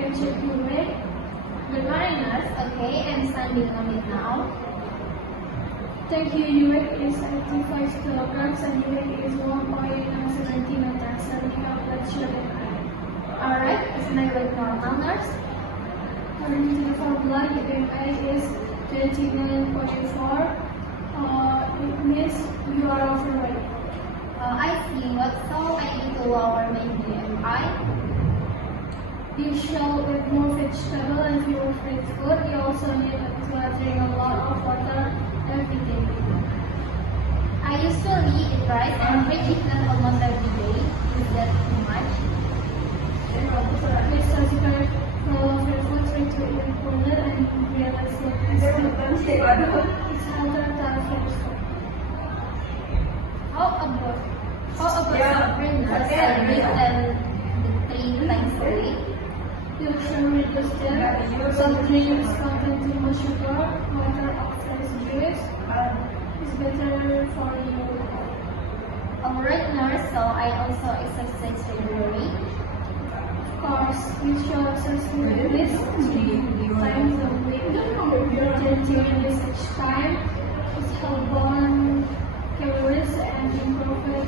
can check your weight. Good morning, nurse. Okay, I'm standing on it now. Thank you. Your weight is 85 kilograms and your weight is 1.17 meters. And you have blood sugar high. Alright, is my weight normal, nurse? According to the for blood, your BMI is 29.4. It means you are overweight. I see. What so I need to lower my BMI? You shall eat more vegetable and fewer fried food. You also need to drink a lot of water every day. I usually eat rice and fried chicken almost every day. Is that too much? Please subscribe for all of your food to eat important and realize what is good. It's healthier than fried food. How about suffering nurse? I eat them 3 times a week. You shall reduce them. Some drinks contain too much sugar. Water or fresh juice is better for you. Alright, nurse. So I also exercise regularly. Of course, you shall exercise at least 3 times a week. During this time, it helps burn calories and improve your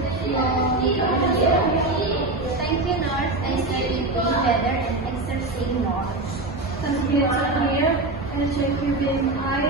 Thank you, nurse. I study better and exercise more. Let's get clear and check your BMI.